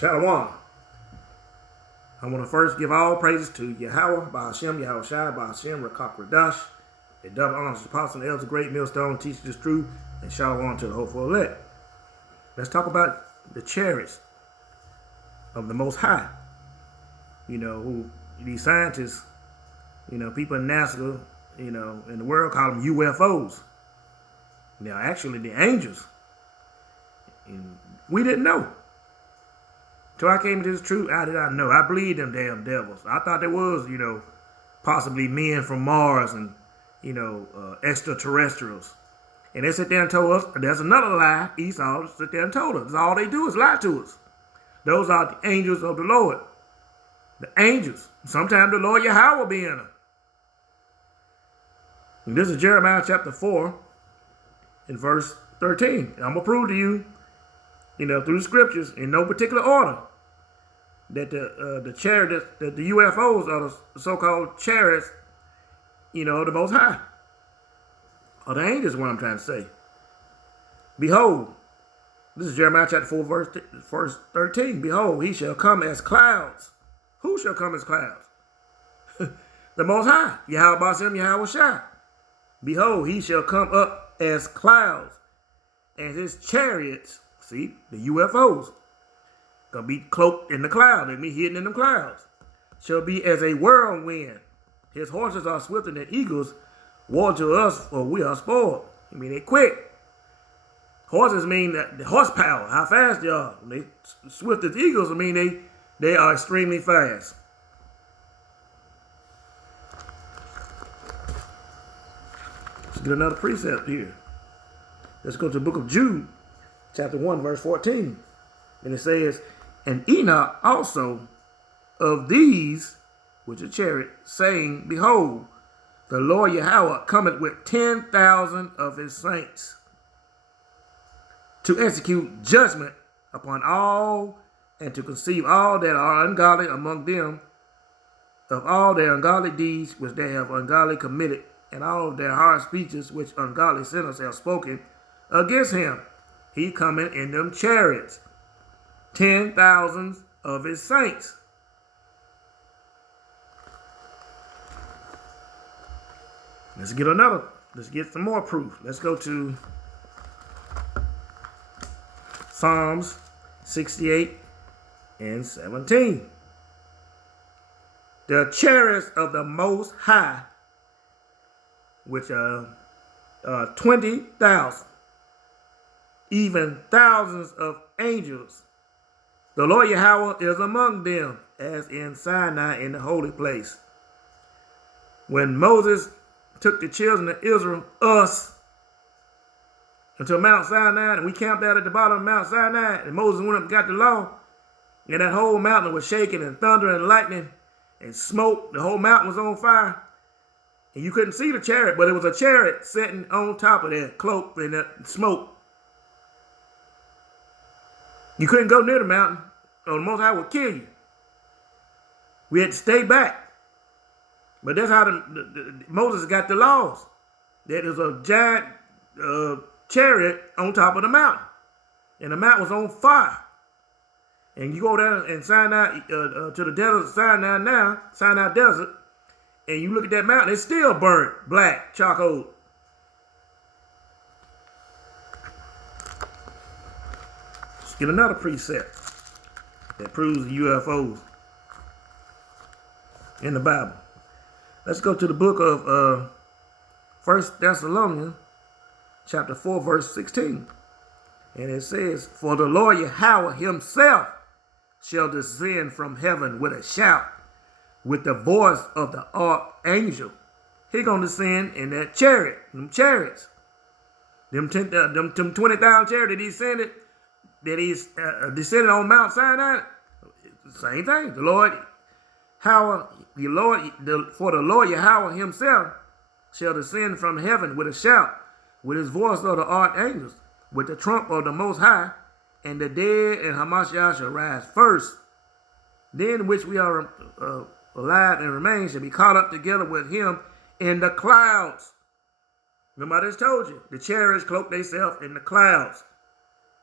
Shalom. I want to first give all praises to Yahweh, Ba'ashem, Yahweh Shai, Ba'ashem, Rakak Radash, a double honor to the apostle and elders, great millstone, teachers this truth, and shalom to the hopeful elect. Let's talk about the chariots of the Most High. Who these scientists, people in NASA, in the world call them UFOs. Now, actually, the angels. And we didn't know. Till I came to this truth, how did I know? I believed them damn devils. I thought there was, possibly men from Mars and, extraterrestrials. And they sit there and told us, there's another lie Esau sit there and told us. All they do is lie to us. Those are the angels of the Lord. The angels. Sometimes the Lord Yahweh will be in them. And this is Jeremiah chapter 4 in verse 13. I'm going to prove to you, through the scriptures in no particular order, that the chariots, that the UFOs are the so-called chariots, of the Most High. Or the angels, what I'm trying to say. Behold, this is Jeremiah chapter 4, verse 13. Behold, he shall come as clouds. Who shall come as clouds? The Most High, Yahweh Ba'ashem, Yahweh Shai. Behold, he shall come up as clouds, and his chariots, see, the UFOs, gonna be cloaked in the cloud, and be hidden in the clouds, shall be as a whirlwind. His horses are swifter than eagles. Woe to us, for we are spoiled. They quick. Horses mean that the horsepower, how fast they are. When they swift as eagles, they are extremely fast. Let's get another precept here. Let's go to the book of Jude, chapter 1, verse 14. And it says, and Enoch also of these, which are chariot, saying, behold, the Lord Yahweh cometh with 10,000 of his saints to execute judgment upon all and to conceive all that are ungodly among them of all their ungodly deeds which they have ungodly committed, and all of their hard speeches which ungodly sinners have spoken against him. He cometh in them chariots, 10,000 of his saints. Let's get some more proof. Let's go to Psalms 68 and 17. The chariots of the Most High, which are 20,000, even thousands of angels. The Lord Yahweh is among them, as in Sinai in the holy place. When Moses took the children of Israel, until Mount Sinai, and we camped out at the bottom of Mount Sinai, and Moses went up and got the law, and that whole mountain was shaking and thunder and lightning and smoke. The whole mountain was on fire, and you couldn't see the chariot, but it was a chariot sitting on top of that cloak and that smoke. You couldn't go near the mountain, or the Most High would kill you. We had to stay back. But that's how Moses got the laws. There was a giant chariot on top of the mountain. And the mountain was on fire. And you go down and Sinai, to the desert of Sinai now, Sinai Desert, and you look at that mountain, it's still burnt, black, charcoal. Let's get another precept that proves the UFOs in the Bible. Let's go to the book of 1 Thessalonians, chapter 4, verse 16. And it says, for the Lord Yahweh himself shall descend from heaven with a shout, with the voice of the archangel. He's going to descend in that chariot, them chariots. Them 20,000 chariots that he's descended on Mount Sinai. Same thing. The Lord for the Lord Yahweh himself shall descend from heaven with a shout, with his voice of the archangels, with the trump of the Most High, and the dead and Hamashiach shall rise first. Then which we are alive and remain shall be caught up together with him in the clouds. Remember I just told you, the chariots cloak themselves in the clouds.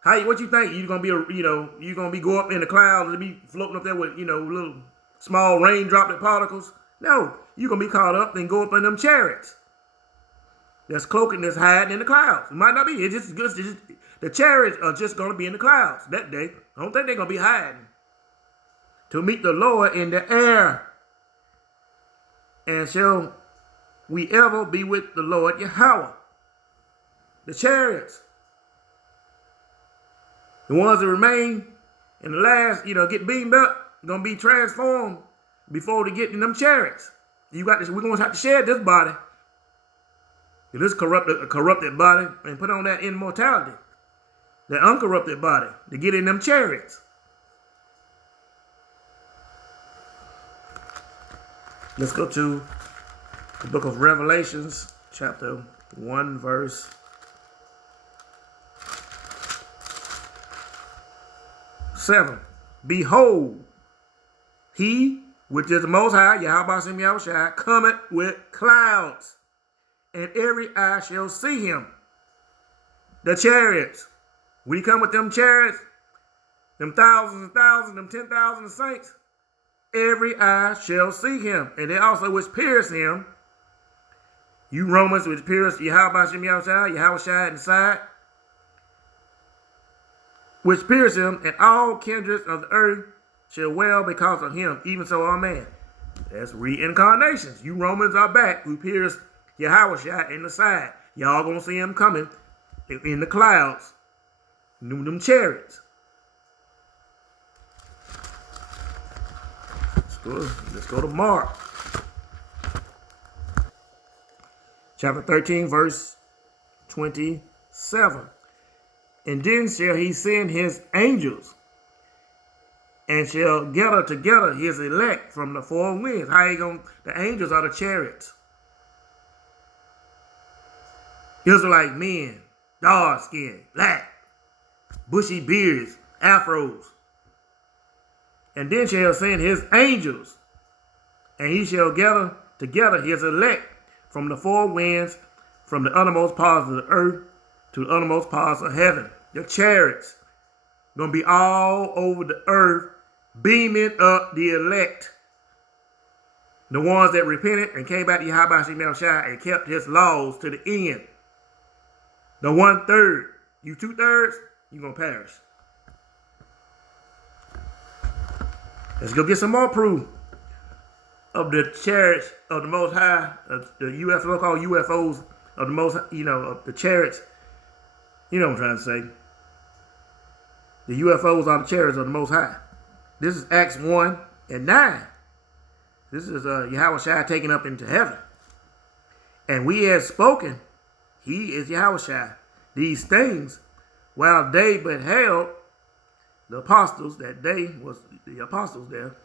What you think? You're gonna be you're gonna be go up in the clouds and be floating up there with little small rain droplet particles? No, you're gonna be caught up and go up in them chariots. That's cloaking, that's hiding in the clouds. It might not be. The chariots are just gonna be in the clouds that day. I don't think they're gonna be hiding. To meet the Lord in the air. And shall we ever be with the Lord Yahweh? The chariots. The ones that remain in the last, get beamed up, gonna be transformed before they get in them chariots. We're gonna have to shed this body, this corrupted body, and put on that immortality, that uncorrupted body, to get in them chariots. Let's go to the book of Revelations, chapter 1, verse 7. Behold, he, which is the Most High, Yahweh Shem Yahushua, cometh with clouds, and every eye shall see him. The chariots. When he come with them chariots, them thousands and thousands, them 10,000 of saints, every eye shall see him. And they also which pierce him. You Romans which pierce Yahweh Shem Yahushua in the side, which pierce him, and all kindreds of the earth shall wail because of him, even so amen. That's reincarnations. You Romans are back who pierced Yahushua in the side. Y'all gonna see him coming in the clouds, them chariots. Let's go to Mark. Chapter 13, verse 27. And then shall he send his angels, and shall gather together his elect from the four winds. The angels are the chariots. Israelite men, dark skin, black, bushy beards, afros. And then shall send his angels, and he shall gather together his elect from the four winds, from the uttermost parts of the earth to the uttermost parts of heaven. The chariots gonna be all over the earth, beaming up the elect. The ones that repented and came back to Yahweh Shem Yahushua and kept his laws to the end. The 1/3, you 2/3, you're gonna perish. Let's go get some more proof of the chariots of the Most High, the UFO, called UFOs of the Most, of the chariots. You know what I'm trying to say. The UFOs are the chariots of the Most High. This is Acts 1 and 9. This is Yahushua taken up into heaven. And we have spoken, he is Yahushua, these things, while they beheld the apostles, that day was the apostles there,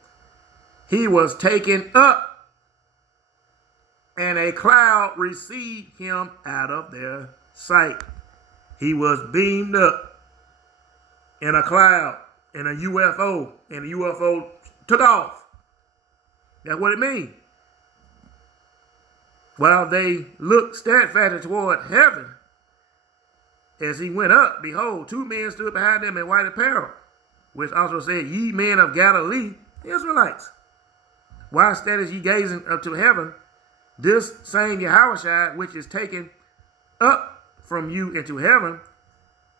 he was taken up, and a cloud received him out of their sight. He was beamed up in a cloud, in a UFO, and the UFO took off. That's what it means. While they looked steadfastly toward heaven, as he went up, behold, two men stood behind them in white apparel, which also said, Ye men of Galilee, Israelites, why standest ye gazing up to heaven? This same Yahushua, which is taken up from you into heaven,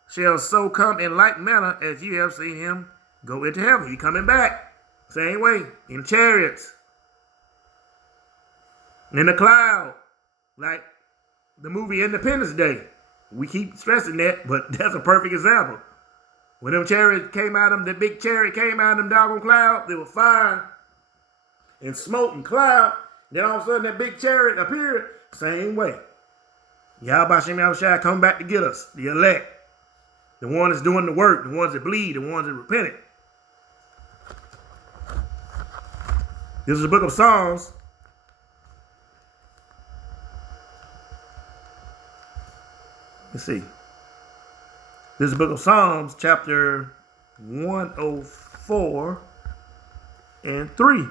shall so come in like manner as you have seen him go into heaven. He coming back, same way, in chariots, in the cloud, like the movie Independence Day. We keep stressing that, but that's a perfect example. When them chariots came out of them, the big chariot came out of them doggone clouds, there was fire and smoke and cloud. Then all of a sudden that big chariot appeared, same way. Yahweh Shem Yahushua come back to get us, the elect. The one that's doing the work, the ones that bleed, the ones that repented. This is the book of Psalms. Let's see. This is the book of Psalms, chapter 104 and 3.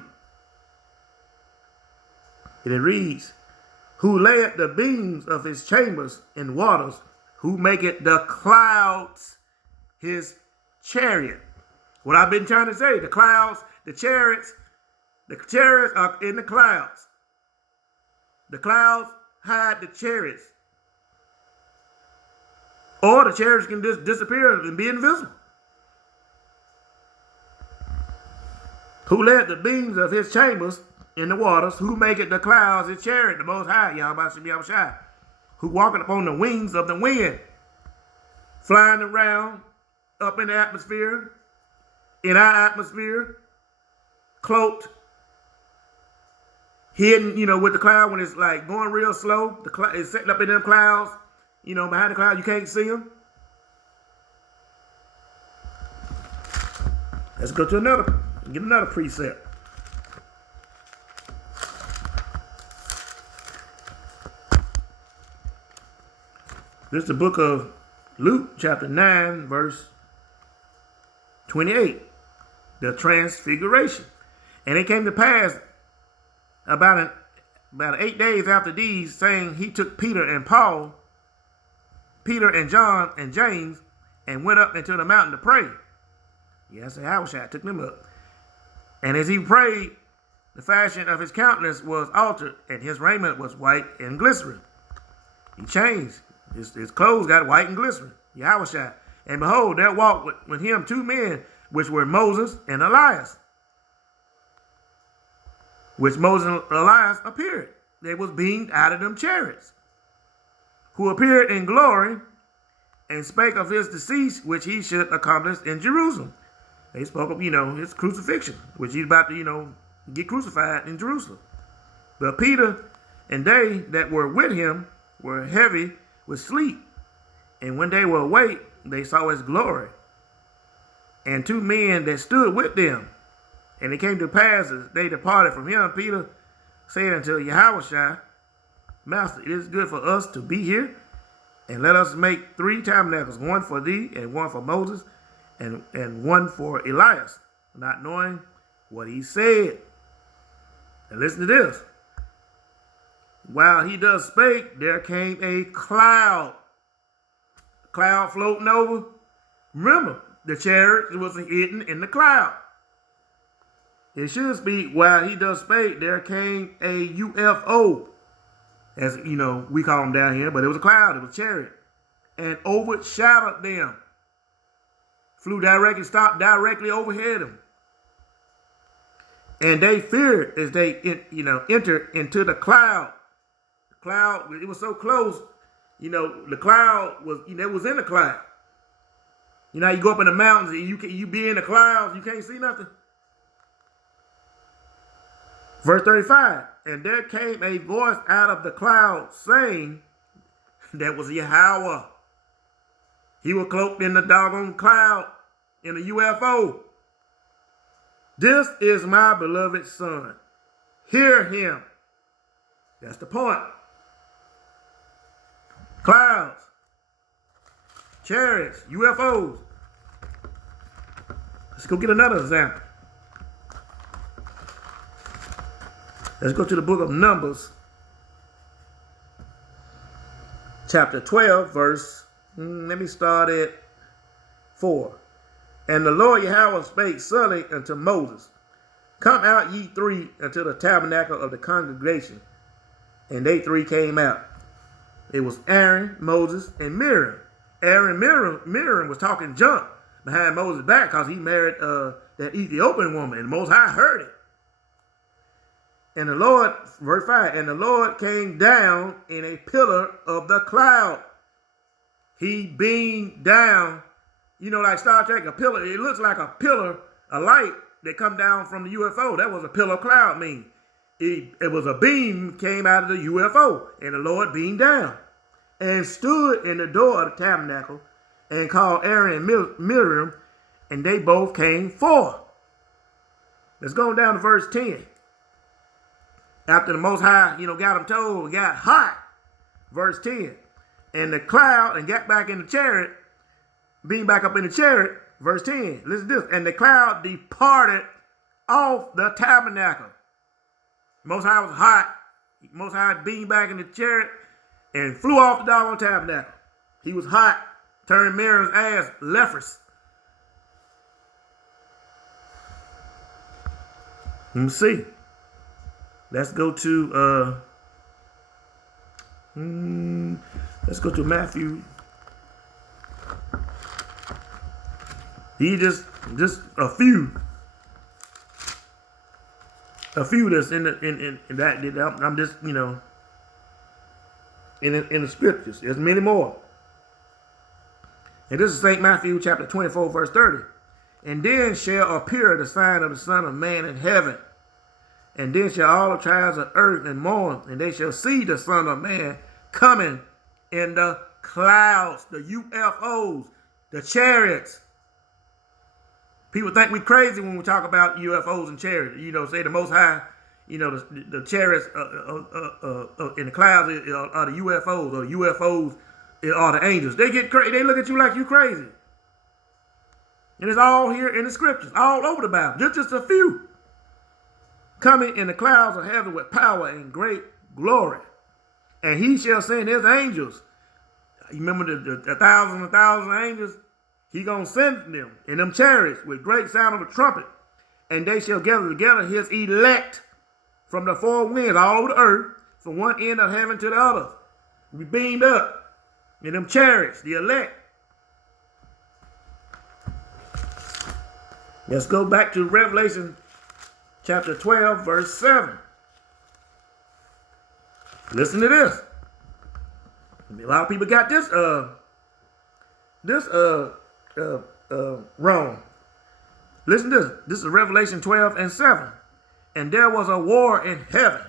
And it reads, Who layeth the beams of his chambers in waters, who maketh the clouds his chariot. What I've been trying to say, the clouds, the chariots are in the clouds. The clouds hide the chariots. Or the chariots can just disappear and be invisible. Who led the beams of his chambers in the waters, who maketh the clouds his chariot, the Most High, Yahweh, who walketh upon the wings of the wind, flying around up in the atmosphere, in our atmosphere, cloaked, hidden, with the cloud when it's like going real slow. The cloud is setting up in them clouds, behind the cloud, you can't see them. Let's go to get another precept. This is the book of Luke, chapter 9, verse 28. The Transfiguration. And it came to pass about 8 days after these, saying, he took Peter and John and James, and went up into the mountain to pray. Yes, Yahushua took them up. And as he prayed, the fashion of his countenance was altered, and his raiment was white and glistening. He changed. His clothes got white and glistening. Yahushua. And behold, there walked with him 2 men, which were Moses and Elias. Which Moses and Elias appeared. They was beamed out of them chariots. Who appeared in glory, and spake of his decease, which he should accomplish in Jerusalem. They spoke of, his crucifixion, which he's about to, get crucified in Jerusalem. But Peter and they that were with him were heavy with sleep. And when they were awake, they saw his glory. And 2 men that stood with them. And it came to pass as they departed from him, Peter said unto Yahushua, Master, it is good for us to be here. And let us make 3 tabernacles, one for thee, and one for Moses, and one for Elias, not knowing what he said. And listen to this. While he does spake, there came a cloud floating over. Remember, the chariot was hidden in the cloud. It should speak, while he does spake, there came a UFO, as we call them down here, but it was a cloud, it was a chariot, and overshadowed them. Stopped directly overhead them. And they feared as they, entered into the cloud. The cloud, it was so close, the cloud was, it was in the cloud. You go up in the mountains and you be in the clouds, you can't see nothing. Verse 35, and there came a voice out of the cloud saying, that was Yahweh. He was cloaked in the doggone cloud, in a UFO. This is my beloved son. Hear him. That's the point. Clouds, chariots, UFOs. Let's go get another example. Let's go to the book of Numbers, chapter 12, verse, let me start at 4. And the Lord Yahweh spake suddenly unto Moses, Come out ye 3 unto the tabernacle of the congregation. And they 3 came out. It was Aaron, Moses, and Miriam. Miriam was talking junk behind Moses' back because he married that Ethiopian woman, and the Most High heard it. And the Lord, verse 5, and the Lord came down in a pillar of the cloud. He beamed down, like Star Trek, a pillar. It looks like a pillar, a light that come down from the UFO. That was a pillar of cloud mean. It was a beam came out of the UFO, and the Lord beamed down and stood in the door of the tabernacle and called Aaron and Miriam, and they both came forth. Let's go down to verse 10. After the Most High, got them told, it got hot. Verse 10. And the cloud, and got back in the chariot, being back up in the chariot. Verse 10. Listen to this. And the cloud departed off the tabernacle. Most High was hot. Most High beamed back in the chariot and flew off the doggone tabernacle. He was hot. Turned Miriam's ass leprous. Let me see. Let's go to Matthew. He just a few that's in that I'm just in the scriptures. There's many more. And this is St. Matthew chapter 24, verse 30. And then shall appear the sign of the Son of Man in heaven. And then shall all the tribes of earth and mourn, and they shall see the Son of Man coming in the clouds, the UFOs, the chariots. People think we crazy when we talk about UFOs and chariots. Say the Most High, the chariots in the clouds are the UFOs, or UFOs are the angels. They get crazy. They look at you like you crazy. And it's all here in the scriptures, all over the Bible. Just a few. Coming in the clouds of heaven with power and great glory. And he shall send his angels. You remember the thousand angels? He gonna send them in them chariots with great sound of a trumpet. And they shall gather together his elect from the four winds all over the earth, from one end of heaven to the other. We beamed up in them chariots, the elect. Let's go back to Revelation chapter 12, verse 7. Listen to this. A lot of people got this wrong. Listen to this. This is Revelation 12 and 7. And there was a war in heaven.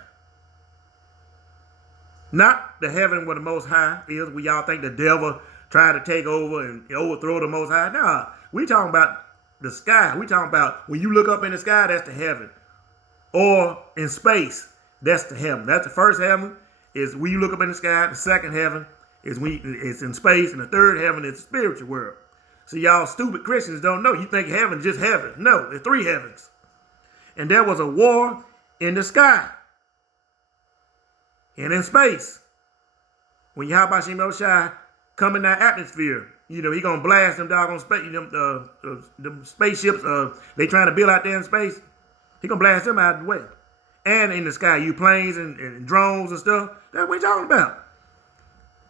Not the heaven where the Most High is, where y'all think the devil tried to take over and overthrow the Most High. Nah, we talking about the sky. We talking about when you look up in the sky, that's the heaven. Or in space, that's the heaven. That's the first heaven, is when you look up in the sky. The second heaven is when it's in space, and the third heaven is the spiritual world. So y'all stupid Christians don't know. You think heaven is just heaven. No, there's three heavens. And there was a war in the sky and in space. When Yahweh Shem Yoshai come in that atmosphere, he gonna blast them doggone space, them spaceships. They trying to build out there in space. He gonna blast them out of the way. And in the sky, you planes and drones and stuff. That's what we talking about.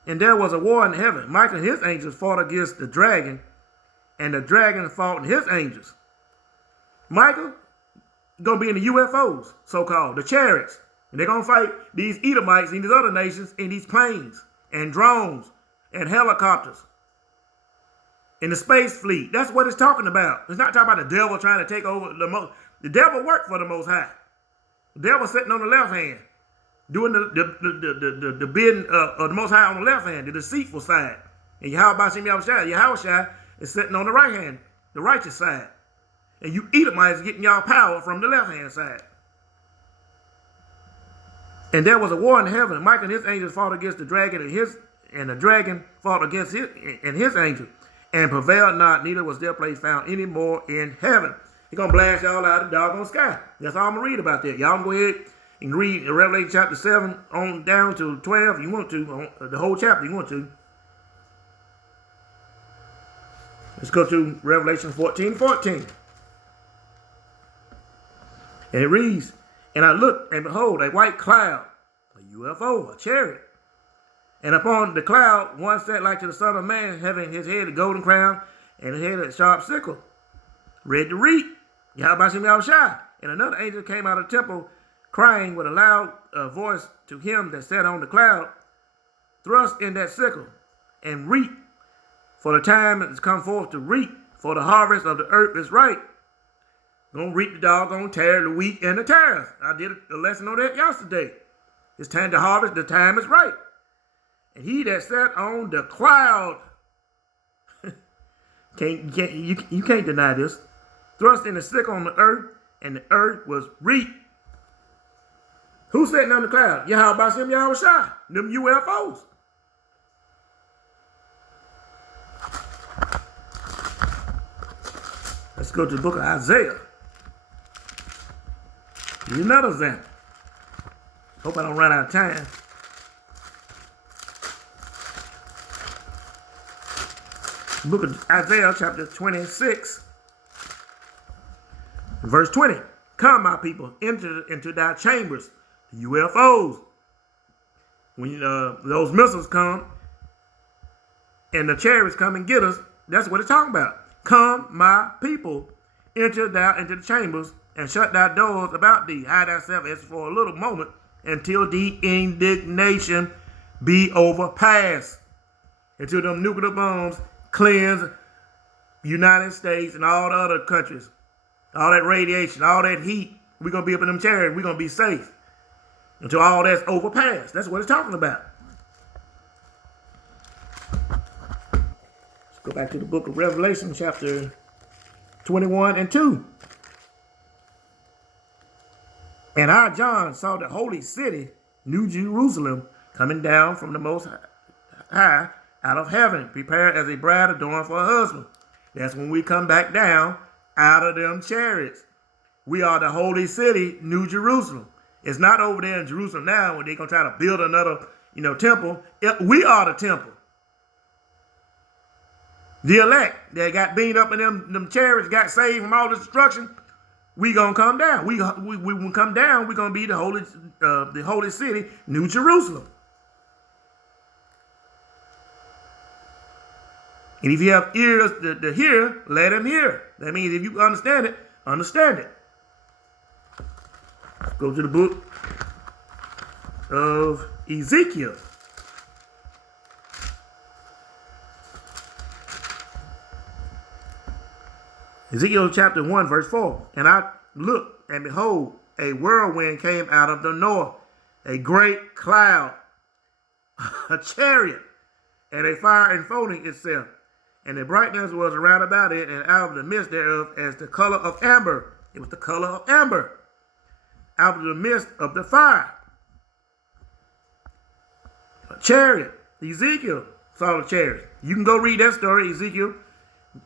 And there was a war in heaven. Michael and his angels fought against the dragon, and the dragon fought and his angels. Michael gonna be in the UFOs, so-called, the chariots. And they're gonna fight these Edomites and these other nations in these planes and drones and helicopters. In the space fleet. That's what it's talking about. It's not talking about the devil trying to take over the devil worked for the Most High. The devil sitting on the left hand, doing the bidding of the Most High on the left hand, the deceitful side. And Yahweh Shem Yahushua is sitting on the right hand, the righteous side. And you Edomites getting y'all power from the left hand side. And there was a war in heaven. Michael and his angels fought against the dragon, and the dragon fought against his angels, and prevailed not, neither was their place found any more in heaven. He's going to blast y'all out of the doggone sky. That's all I'm going to read about that. Y'all can go ahead and read Revelation chapter 7 on down to 12 if you want to, the whole chapter you want to. Let's go to Revelation 14:14. And it reads, and I looked, and behold, a white cloud, a UFO, a chariot. And upon the cloud, one sat like to the Son of Man, having his head a golden crown, and his head a sharp sickle, ready to reap. Yahweh Shem Yahushua. And another angel came out of the temple, crying with a loud voice to him that sat on the cloud, thrust in that sickle, and reap, for the time has come forth to reap, for the harvest of the earth is ripe. Gonna reap the doggone tare, the wheat, and the tares. I did a lesson on that yesterday. It's time to harvest, the time is right. And he that sat on the cloud, you can't deny this, thrust in the sickle on the earth, and the earth was reaped. Who's sitting on the cloud? Yahweh Shem Yahushua, them UFOs. Let's go to the book of Isaiah. Here's another example. Hope I don't run out of time. The book of Isaiah, chapter 26, verse 20. Come, my people, into thy chambers, the UFOs. When those missiles come and the chariots come and get us, that's what it's talking about. Come, my people, enter thou into the chambers and shut thy doors about thee. Hide thyself as for a little moment until the indignation be overpassed. Until them nuclear bombs cleanse United States and all the other countries. All that radiation, all that heat, we're going to be up in them chariots. We're going to be safe until all that's overpassed. That's what it's talking about. Let's go back to the book of Revelation, chapter 21 and 2. And I, John, saw the holy city, New Jerusalem, coming down from the Most High out of heaven, prepared as a bride adorned for her husband. That's when we come back down out of them chariots. We are the holy city, New Jerusalem. It's not over there in Jerusalem now where they're going to try to build another, temple. We are the temple. The elect that got beamed up in them chariots, got saved from all the destruction, we going to come down. We when come down, we're going to be the holy city, New Jerusalem. And if you have ears to hear, let him hear. That means if you understand it, understand it. Let's go to the book of Ezekiel. Ezekiel chapter 1, verse 4. And I looked, and behold, a whirlwind came out of the north, a great cloud, a chariot, and a fire enfolding itself. And the brightness was around about it, and out of the midst thereof as the color of amber. It was the color of amber. Out of the midst of the fire. A chariot. Ezekiel saw the chariot. You can go read that story, Ezekiel,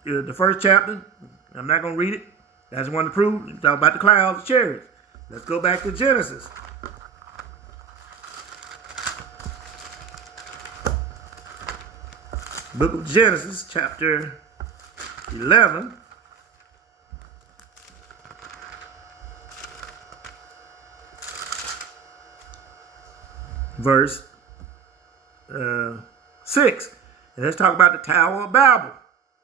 the first chapter. I'm not going to read it. I just wanted to prove. Talk about the clouds, the chariots. Let's go back to Genesis. Book of Genesis, chapter 11. Verse 6. And let's talk about the Tower of Babel.